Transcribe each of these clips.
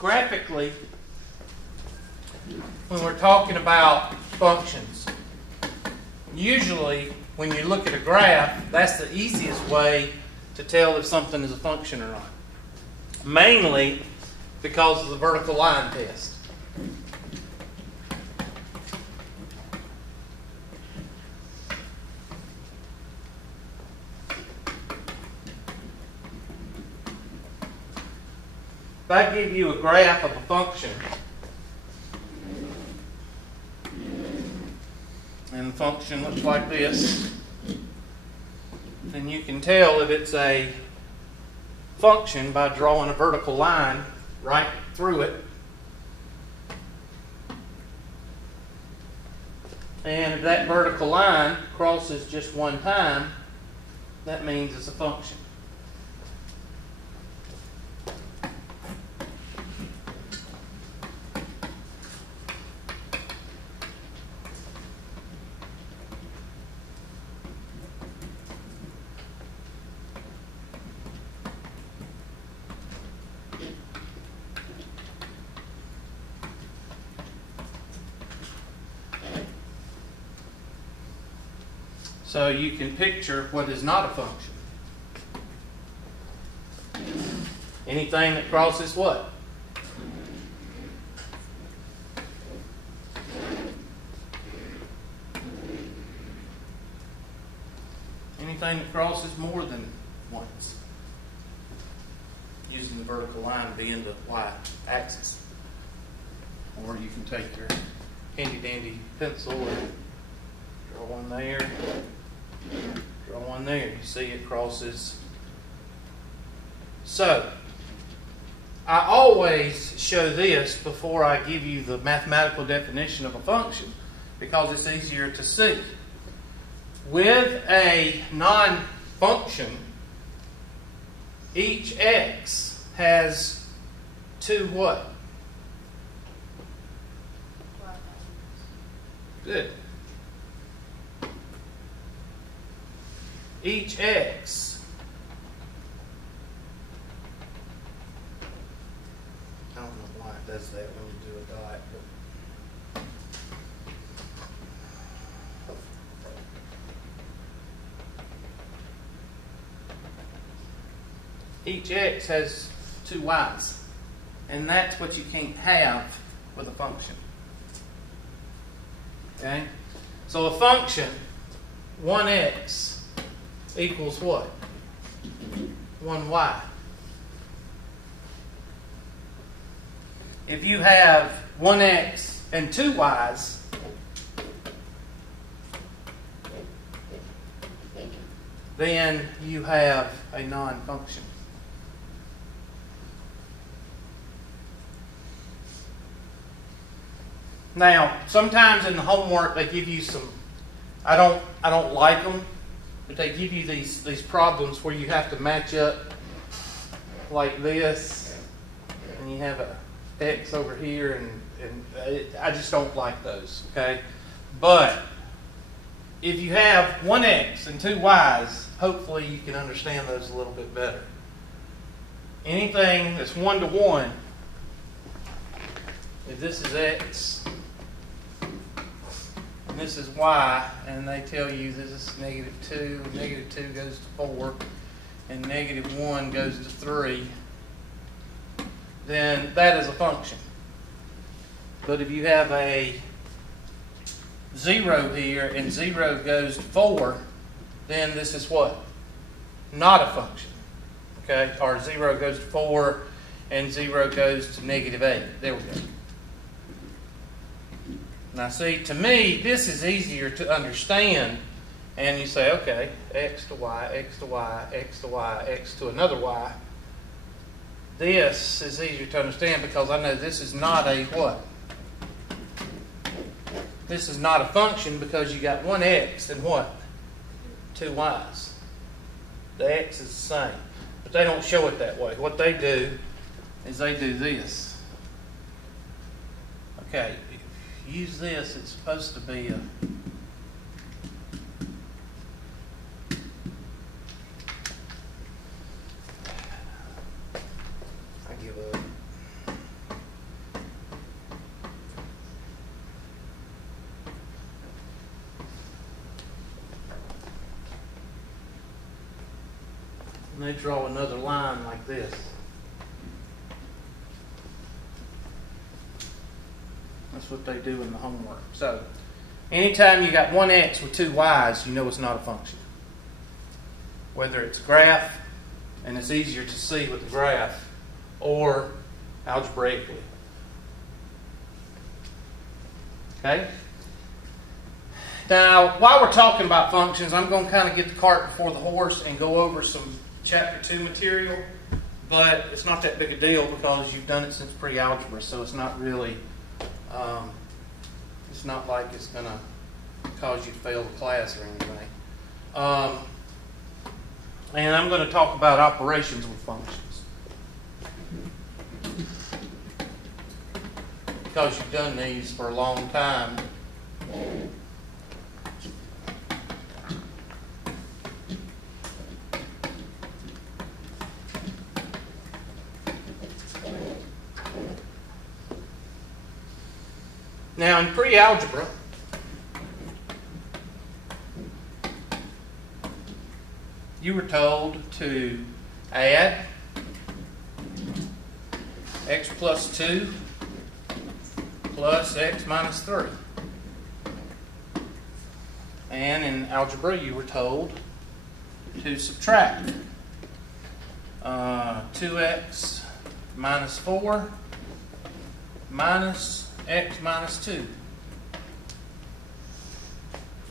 graphically, when we're talking about functions, usually when you look at a graph, that's the easiest way to tell if something is a function or not. Mainly because of the vertical line test. If I give you a graph of a function, and the function looks like this, then you can tell if it's a function by drawing a vertical line right through it. And if that vertical line crosses just one time, that means it's a function. So you can picture what is not a function. Anything that crosses what? Anything that crosses more than once. Using the vertical line being the y-axis. Or you can take your handy-dandy pencil and draw one there. Draw one there. You see it crosses. So, I always show this before I give you the mathematical definition of a function because it's easier to see. With a non-function, each x has two what? Good. Each x, I don't know why it does that when you do a dot, but each x has two y's, and that's what you can't have with a function. Okay? So a function, 1x, equals what? 1y. If you have 1x and 2 y's, then you have a non-function. Now, sometimes in the homework they give you some, I don't like them, but they give you these problems where you have to match up like this, and you have a x over here, and I just don't like those, okay? But if you have 1x and 2 y's, hopefully you can understand those a little bit better. Anything that's 1 to 1, if this is x, and this is y, and they tell you this is -2, and -2 goes to 4, and -1 goes to 3, then that is a function. But if you have a 0 here, and 0 goes to 4, then this is what? Not a function. Okay? Or 0 goes to 4, and 0 goes to -8. There we go. Now see, to me, this is easier to understand. And you say, okay, x to y, x to y, x to y, x to another y. This is easier to understand because I know this is not a what? This is not a function because you got 1x and what? 2 y's. The x is the same. But they don't show it that way. What they do is they do this. Okay. Use this, it's supposed to be a I give up. And they draw another line like this. That's what they do in the homework. So, anytime you got one x with two y's, you know it's not a function. Whether it's a graph, and it's easier to see with the graph, or algebraically. Okay? Now, while we're talking about functions, I'm going to kind of get the cart before the horse and go over some Chapter 2 material, but it's not that big a deal because you've done it since pre-algebra, so it's not really, it's not like it's going to cause you to fail the class or anything. And I'm going to talk about operations with functions. Because you've done these for a long time. Now, in pre-algebra, you were told to add x plus 2 plus x minus 3. And in algebra, you were told to subtract 2x minus 4 minus x minus 2.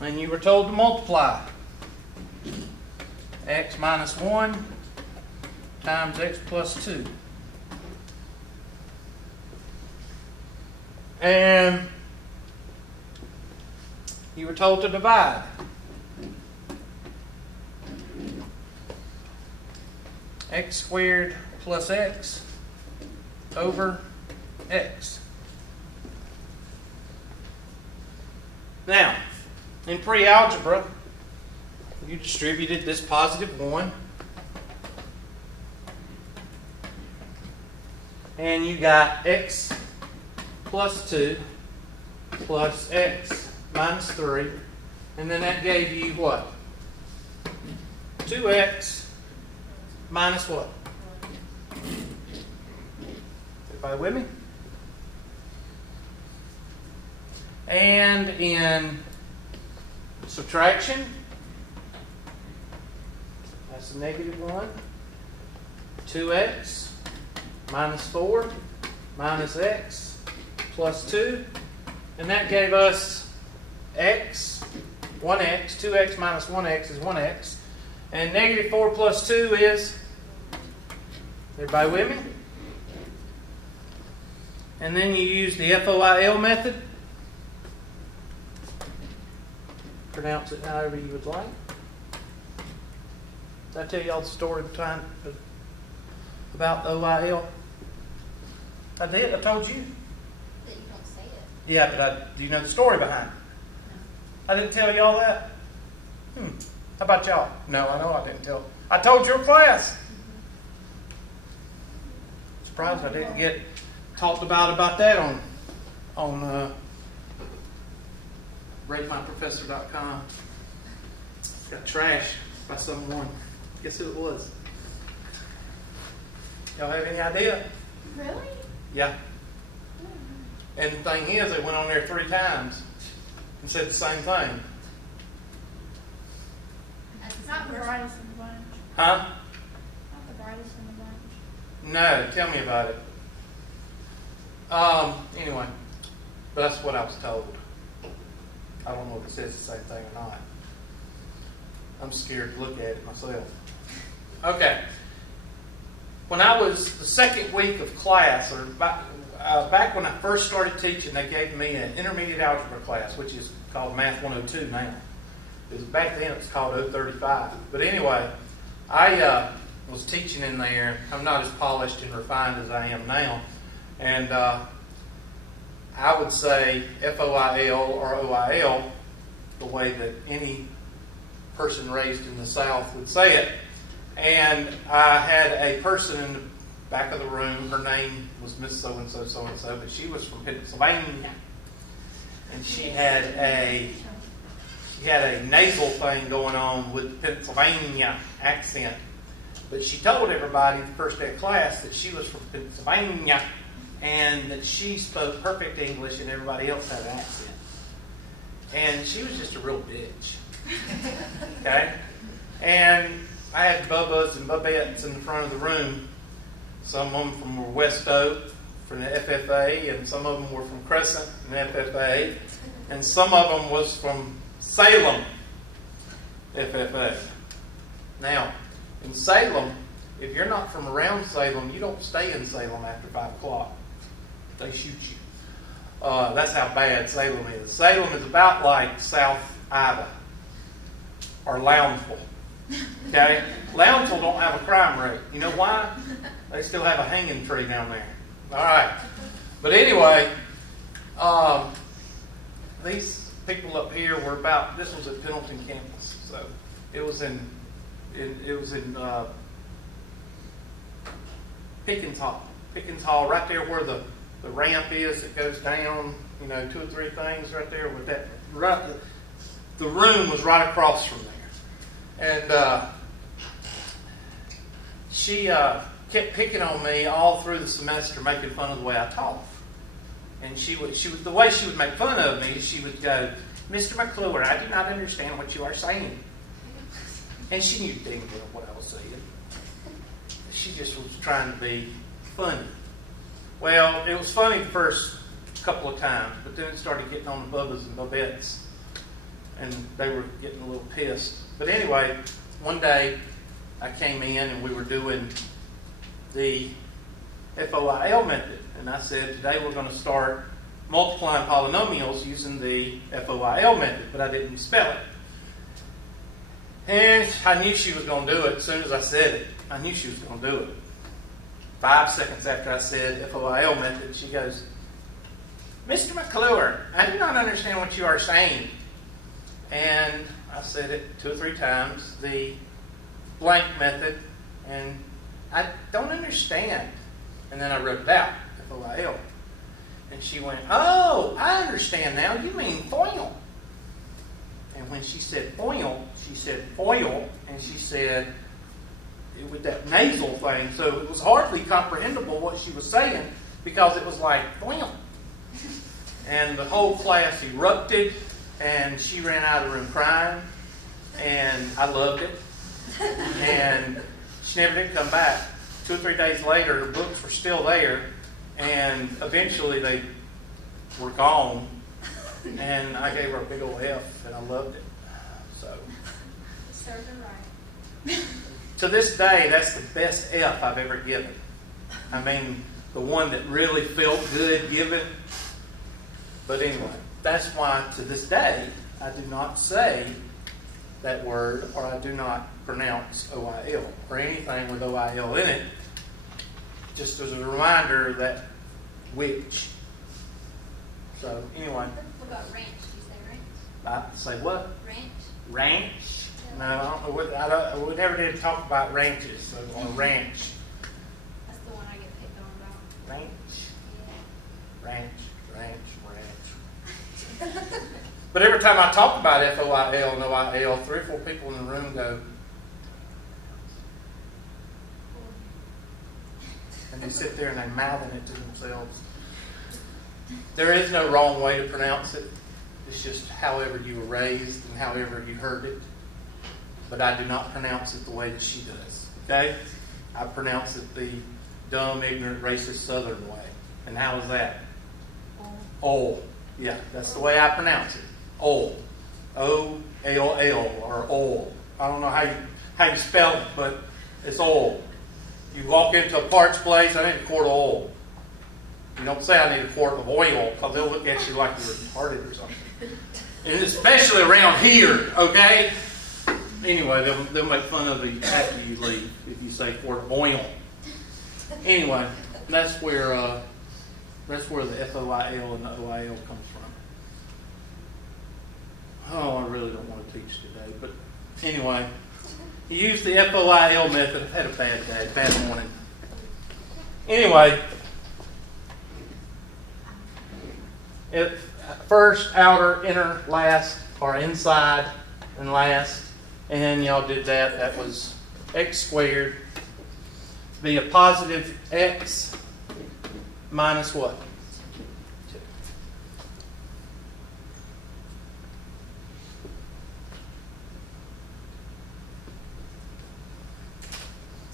And you were told to multiply x minus 1 times x plus 2. And you were told to divide x squared plus x over x. Now, in pre-algebra, you distributed this positive 1, and you got x plus 2 plus x minus 3, and then that gave you what? 2x minus what? Everybody with me? And in subtraction, that's a negative 1. 2x minus 4 minus x plus 2. And that gave us x, 1x. 2x minus 1x is 1x. And negative 4 plus 2 is, everybody with me? And then you use the FOIL method. Pronounce it however you would like. Did I tell you all the story about the OIL? I did. I told you. That you don't say it. Yeah, but do you know the story behind it? No. I didn't tell you all that? How about y'all? No, I know I didn't tell. I told your class. Surprised I didn't get talked about that on RateMyProfessor.com. Got trashed by someone. Guess who it was? Y'all have any idea? Really? Yeah. And the thing is, they went on there 3 times and said the same thing. It's not the brightest in the bunch. Huh? Not the brightest in the bunch. No, tell me about it. Anyway, but that's what I was told. I don't know if it says the same thing or not. I'm scared to look at it myself. Okay. When I was the second week of class, or back when I first started teaching, they gave me an intermediate algebra class, which is called Math 102 now. Back then it was called 035. But anyway, I was teaching in there. I'm not as polished and refined as I am now. And I would say FOIL or OIL the way that any person raised in the South would say it. And I had a person in the back of the room. Her name was Miss So-and-so, so-and-so, but she was from Pennsylvania. And she had a nasal thing going on with Pennsylvania accent. But she told everybody the first day of class that she was from Pennsylvania and that she spoke perfect English and everybody else had an accent. And she was just a real bitch. Okay? And I had Bubbas and Bubettes in the front of the room. Some of them from West Oak, from the FFA, and some of them were from Crescent and FFA, and some of them was from Salem FFA. Now, in Salem, if you're not from around Salem, you don't stay in Salem after 5 o'clock. They shoot you. That's how bad Salem is. Salem is about like South Ida or Loungeville. Okay? Loungeville don't have a crime rate. You know why? They still have a hanging tree down there. All right. But anyway, these people up here were about, this was at Pendleton campus. So it was in Pickens Hall. Pickens Hall, right there where the ramp is that goes down, 2 or 3 things right there with that. Right, the room was right across from there. And she kept picking on me all through the semester, making fun of the way I talk. And she would the way she would make fun of me, she would go, "Mr. McClure, I do not understand what you are saying." And she knew dang well what I was saying. She just was trying to be funny. Well, it was funny the first couple of times, but then it started getting on the Bubbas and Bubettes, and they were getting a little pissed. But anyway, one day I came in and we were doing the FOIL method. And I said, today we're going to start multiplying polynomials using the FOIL method, but I didn't spell it. And I knew she was going to do it as soon as I said it. I knew she was going to do it. 5 seconds after I said FOIL method, she goes, "Mr. McClure, I do not understand what you are saying." And I said it 2 or 3 times, the blank method, and I don't understand. And then I wrote it out, FOIL. And she went, "Oh, I understand now. You mean foil." And when she said foil, she said foil, and she said it with that nasal thing. So it was hardly comprehensible what she was saying because it was like foil. And the whole class erupted, and she ran out of the room crying, and I loved it. And she never did come back. 2 or 3 days later, her books were still there, and eventually they were gone, and I gave her a big old F, and I loved it. So, served her right. To this day, that's the best F I've ever given. I mean, the one that really felt good given. But anyway, that's why to this day, I do not say that word, or I do not pronounce OIL, or anything with OIL in it, just as a reminder that which. So, anyway. What about ranch? Do you say ranch? I say what? Ranch. Ranch? No, I don't know what, we never did talk about ranches, so on ranch. That's the one I get picked on about. Ranch? Yeah. Ranch. But every time I talk about FOIL and OIL, 3 or 4 people in the room go, and they sit there and they're mouthing it to themselves. There is no wrong way to pronounce it. It's just however you were raised and however you heard it. But I do not pronounce it the way that she does. Okay? I pronounce it the dumb, ignorant, racist Southern way. And how is that? Oh. Yeah, that's the way I pronounce it. Ol. O-L-L, or ol. I don't know how you spell it, but it's ol. You walk into a parts place, I need a quart of oil. You don't say I need a quart of oil, because they'll look at you like you're retarded or something. And especially around here, okay? Anyway, they'll make fun of you after you leave if you say quart of oil. Anyway, that's where the FOIL and the OIL comes from. Oh, I really don't want to teach today, but anyway, you use the FOIL method. I've had a bad day, bad morning. Anyway, first, outer, inner, last, or inside and last, and y'all did that. That was x squared be a positive x minus what? 2.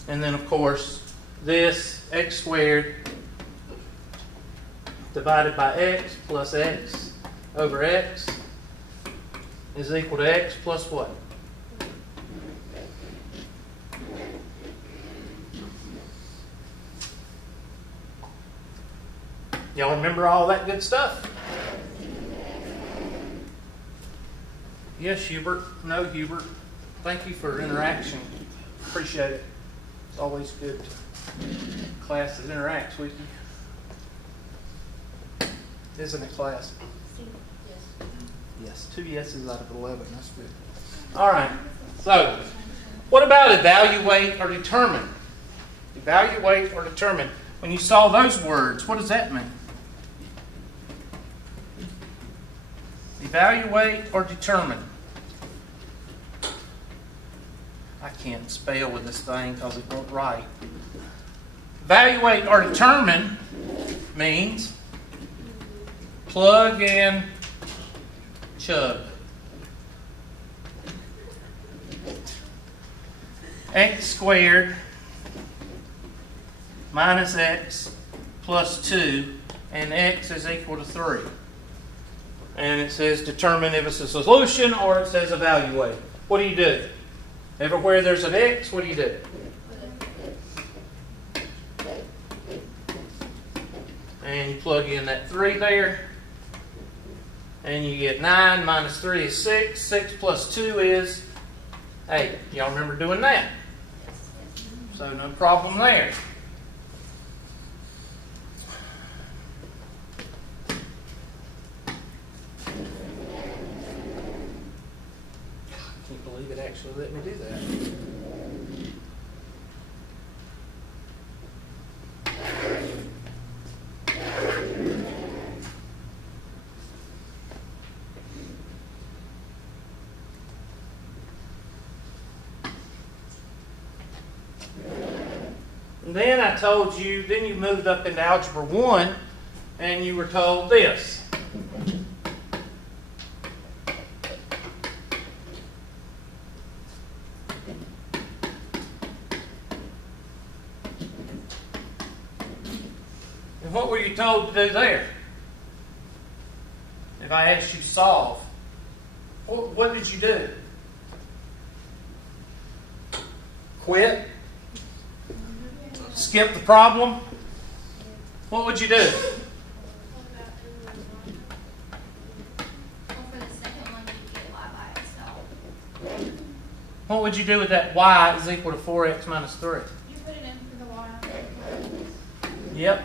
And then, of course, this x squared divided by x plus x over x is equal to x plus what? Y'all remember all that good stuff? Yes, Hubert. No, Hubert. Thank you for interaction. Appreciate it. It's always good class that interacts with you. Isn't it, class? Yes. Yes, 2 yeses out of 11. That's good. All right. So, what about evaluate or determine? Evaluate or determine. When you saw those words, what does that mean? Evaluate or determine. I can't spell with this thing because it won't write. Evaluate or determine means plug and chug. X squared minus x plus 2, and x is equal to 3. And it says determine if it's a solution, or it says evaluate. What do? Everywhere there's an x, what do? And you plug in that 3 there. And you get 9 minus 3 is 6. 6 plus 2 is 8. Y'all remember doing that? So no problem there. I can't believe it actually let me do that. Then I told you, then you moved up into Algebra 1, and you were told this. And what were you told to do there? If I asked you to solve, what did you do? Quit? Skip the problem? What would you do? Well, for the second one, you get y by itself. What would you do with that y is equal to 4x minus 3? You put it in for the y. Yep.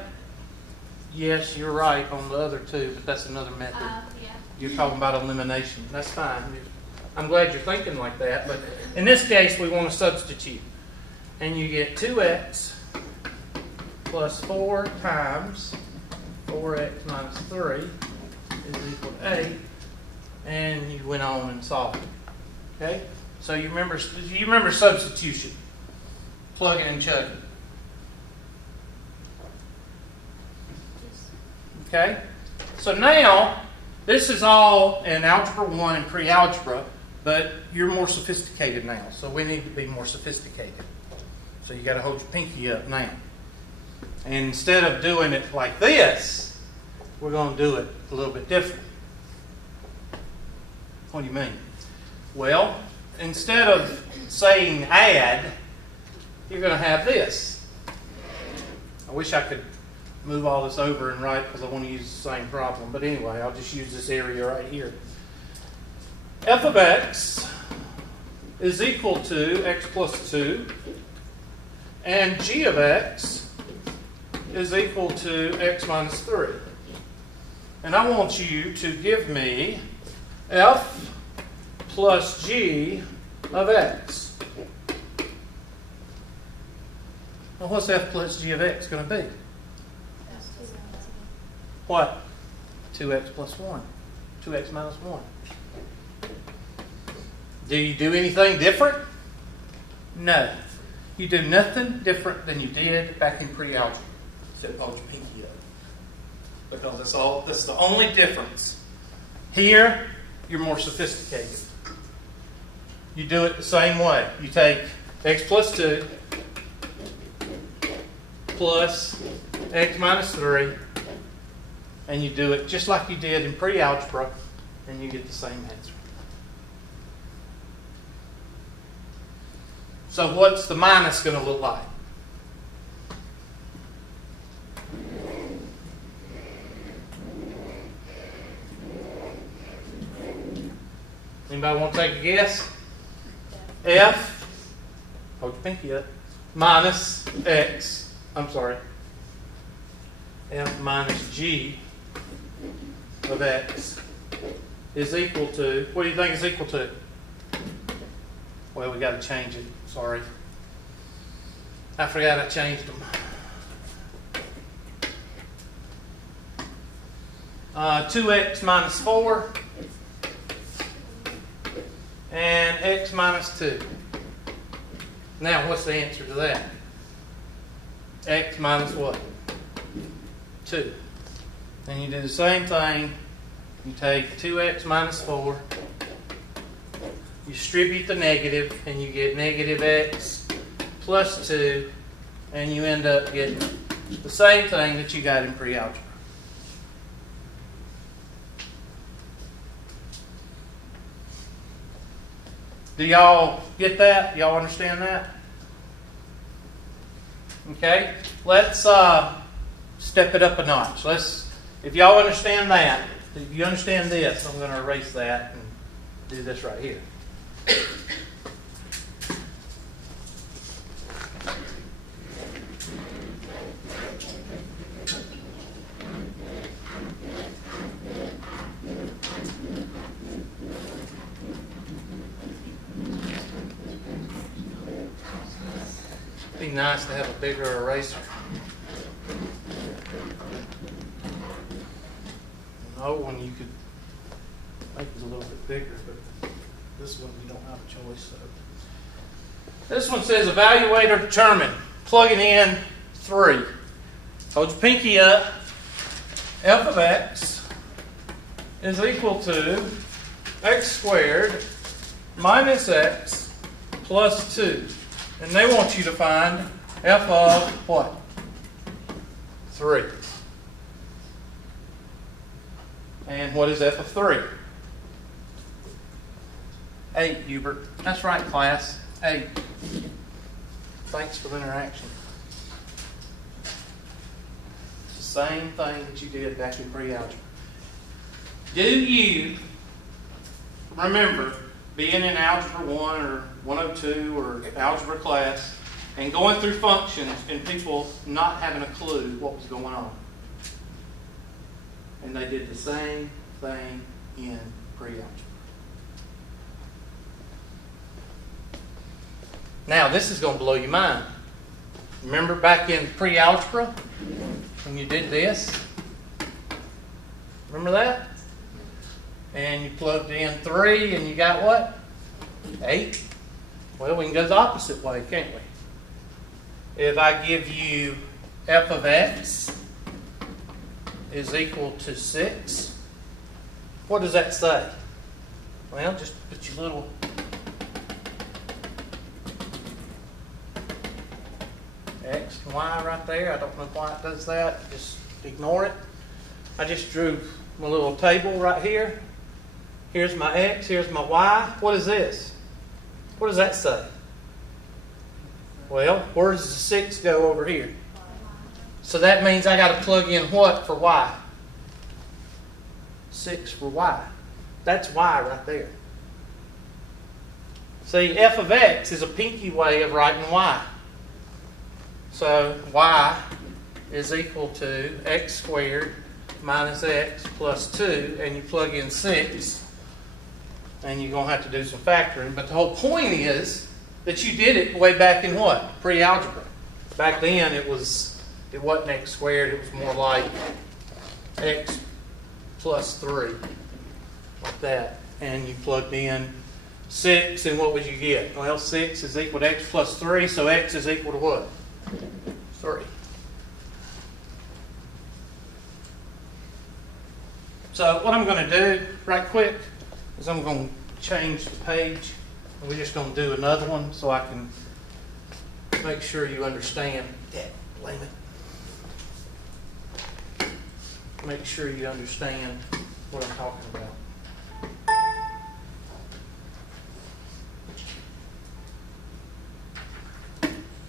Yes, you're right on the other two, but that's another method. Yeah. You're talking about elimination. That's fine. I'm glad you're thinking like that, but in this case, we want to substitute. And you get 2x plus 4 times 4x minus 3 is equal to 8. And you went on and solved it. Okay? So you remember substitution. Plugging and chugging. Okay? So now, this is all in Algebra 1 and pre-algebra, but you're more sophisticated now. So we need to be more sophisticated. So you got to hold your pinky up now. And instead of doing it like this, we're going to do it a little bit different. What do you mean? Well, instead of saying add, you're going to have this. I wish I could move all this over and write because I want to use the same problem. But anyway, I'll just use this area right here. F of x is equal to x plus 2. And g of x is equal to x minus 3. And I want you to give me f plus g of x. Well, what's f plus g of x going to be? What? 2x plus 1. 2x minus 1. Do you do anything different? No. You do nothing different than you did back in pre-algebra, except hold your pinky up. Because that's the only difference. Here, you're more sophisticated. You do it the same way. You take x plus 2 plus x minus 3, and you do it just like you did in pre-algebra, and you get the same answer. So what's the minus going to look like? Anybody want to take a guess? F, hold your pinky up, minus x, F minus g of x is equal to, what do you think is equal to? Well, we got to change it. Sorry. I forgot I changed them. 2x minus 4 and x minus 2. Now, what's the answer to that? X minus what? 2. And you do the same thing. You take 2x minus 4. You distribute the negative, and you get negative x plus 2, and you end up getting the same thing that you got in pre-algebra. Do y'all get that? Y'all understand that? Okay, let's step it up a notch. If y'all understand that, if you understand this, I'm going to erase that and do this right here. It'd be nice to have a bigger eraser. An old one you could make it a little bit bigger, but this one we don't have a choice. So this one says evaluate or determine. Plugging in 3. Hold your pinky up. F of x is equal to x squared minus x plus 2. And they want you to find f of what? 3. And what is f of 3? 8, Hubert. That's right, class. 8. Thanks for the interaction. It's the same thing that you did back in pre-algebra. Do you remember being in Algebra 1 or 102 or algebra class and going through functions and people not having a clue what was going on? And they did the same thing in pre-algebra. Now, this is going to blow your mind. Remember back in pre-algebra when you did this? Remember that? And you plugged in 3 and you got what? 8. Well, we can go the opposite way, can't we? If I give you f of x is equal to 6, what does that say? Well, just put your little x and y right there. I don't know why it does that. Just ignore it. I just drew my little table right here. Here's my x, here's my y. What is this? What does that say? Well, where does the 6 go over here? So that means I got to plug in what for y? 6 for y. That's y right there. See, f of x is a pinky way of writing y. So y is equal to x squared minus x plus 2, and you plug in 6, and you're going to have to do some factoring. But the whole point is that you did it way back in what? Pre-algebra. Back then it wasn't x squared, it was more like x plus 3, like that. And you plugged in 6, and what would you get? Well, 6 is equal to x plus 3, so x is equal to what? 3. So what I'm going to do right quick is I'm going to change the page, and we're just going to do another one so I can make sure you understand. Yeah, blame it. Make sure you understand what I'm talking about.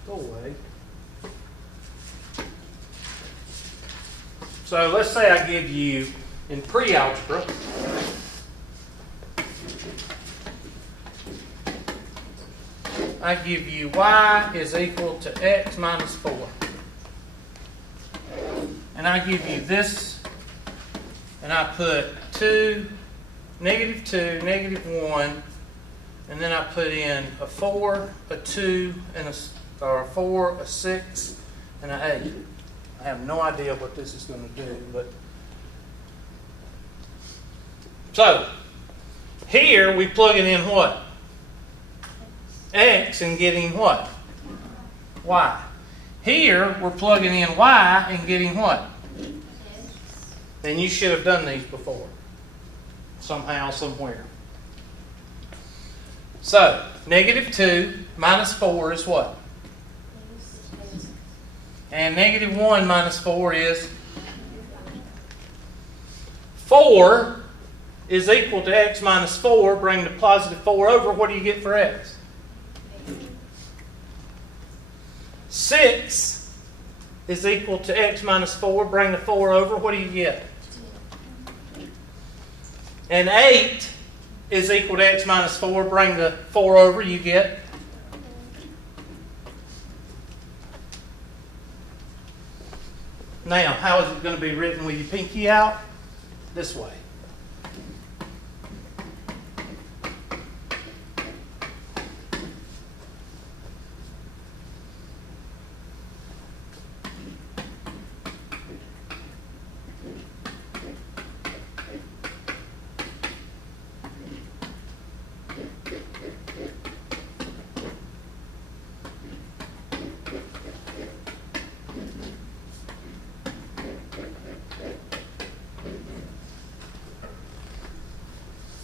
Go away. So let's say I give you, in pre-algebra, I give you y is equal to x minus 4. And I give you this, and I put 2, -2, -1, and then I put in a 4, a 2, and a 4, a 6, and an 8. I have no idea what this is going to do, but so here we plug it in what? X and getting what? Y. Here we're plugging in y and getting what? And you should have done these before. Somehow, somewhere. So, -2 minus 4 is what? And -1 minus 4 is? 4 is equal to x minus 4. Bring the positive 4 over. What do you get for x? 6 is equal to x minus 4. Bring the 4 over. What do you get? And 8 is equal to x minus 4. Bring the 4 over. You get? Now, how is it going to be written with your pinky out? This way.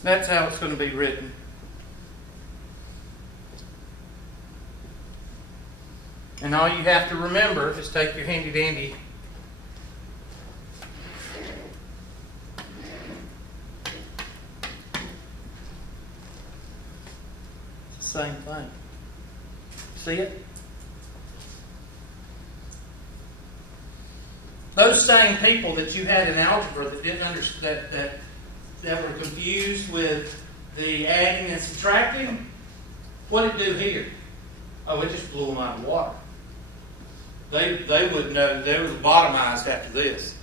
That's how it's going to be written. And all you have to remember is take your handy dandy it's the same thing. See it? Those same people that you had in algebra that didn't understand that were confused with the adding and subtracting, what did it do here? Oh, it just blew them out of the water. They would know they were lobotomized after this.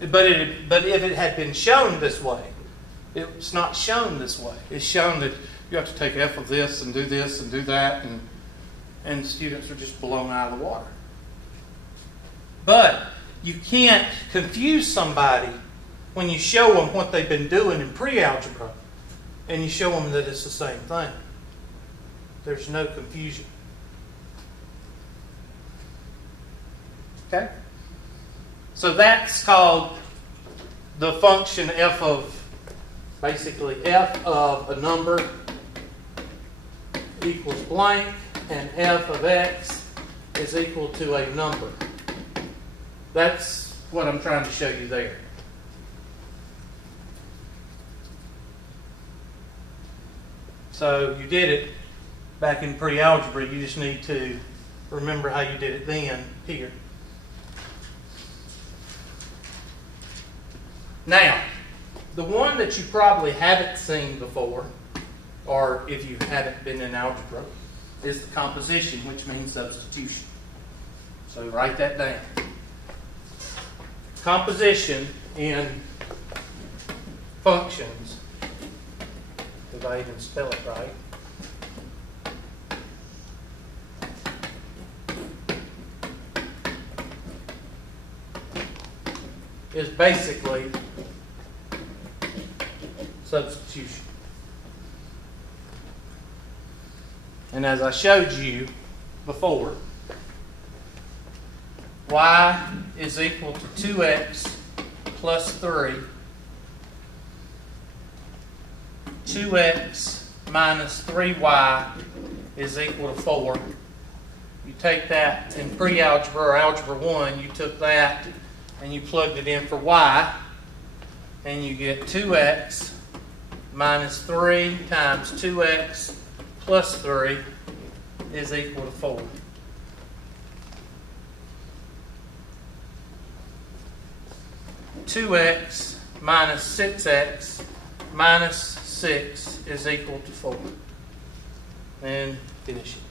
But if it had been shown this way, it's not shown this way. It's shown that you have to take f of this and do that, and students are just blown out of the water. But you can't confuse somebody when you show them what they've been doing in pre-algebra and you show them that it's the same thing. There's no confusion. Okay? So that's called the function f of, basically f of a number equals blank, and f of x is equal to a number. That's what I'm trying to show you there. So you did it back in pre-algebra. You just need to remember how you did it then here. Now, the one that you probably haven't seen before, or if you haven't been in algebra, is the composition, which means substitution. So write that down. Composition in functions, if I even spell it right, is basically substitution. And as I showed you before, y is equal to 2x plus 3. 2x minus 3y is equal to 4. You take that in pre-algebra or algebra 1, you took that and you plugged it in for y, and you get 2x minus 3 times 2x plus 3 is equal to 4. (2x minus 6x minus 6 is equal to 4. And finish it.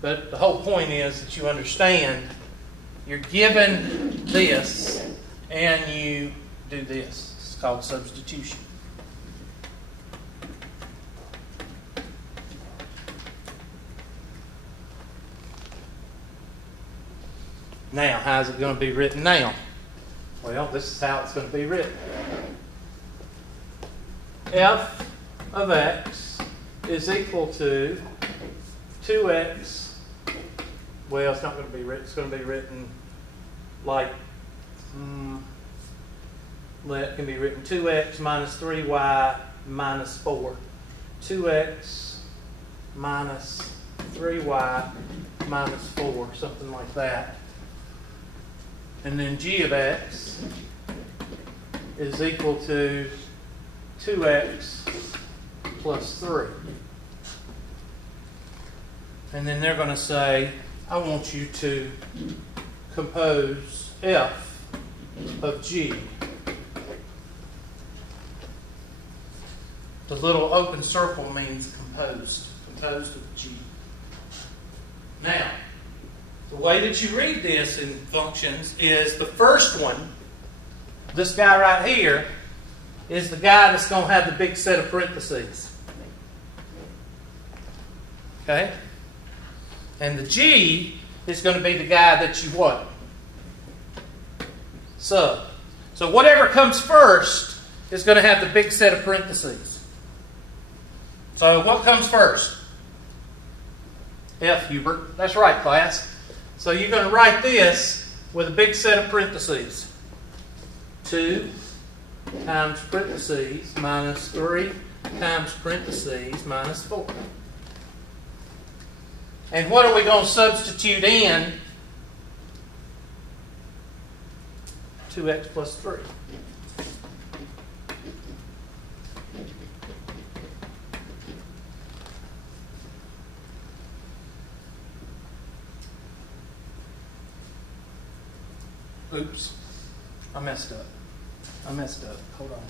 But the whole point is that you understand you're given this and you do this. It's called substitution. Now, how's it going to be written now? Well, this is how it's going to be written. F of x is equal to 2x. Well, it's not going to be written. It's going to be written like, it can be written 2x minus 3y minus 4. 2x minus 3y minus 4, something like that. And then g of x is equal to 2x plus 3. And then they're going to say, I want you to compose f of g. The little open circle means composed. Composed of g. Now, the way that you read this in functions is the first one, this guy right here, is the guy that's going to have the big set of parentheses. Okay? And the g is going to be the guy that you what? Sub. So whatever comes first is going to have the big set of parentheses. So what comes first? F, Hubert. That's right, class. So you're going to write this with a big set of parentheses. 2 times parentheses minus 3 times parentheses minus 4. And what are we going to substitute in? 2x plus 3. Oops. I messed up. Hold on.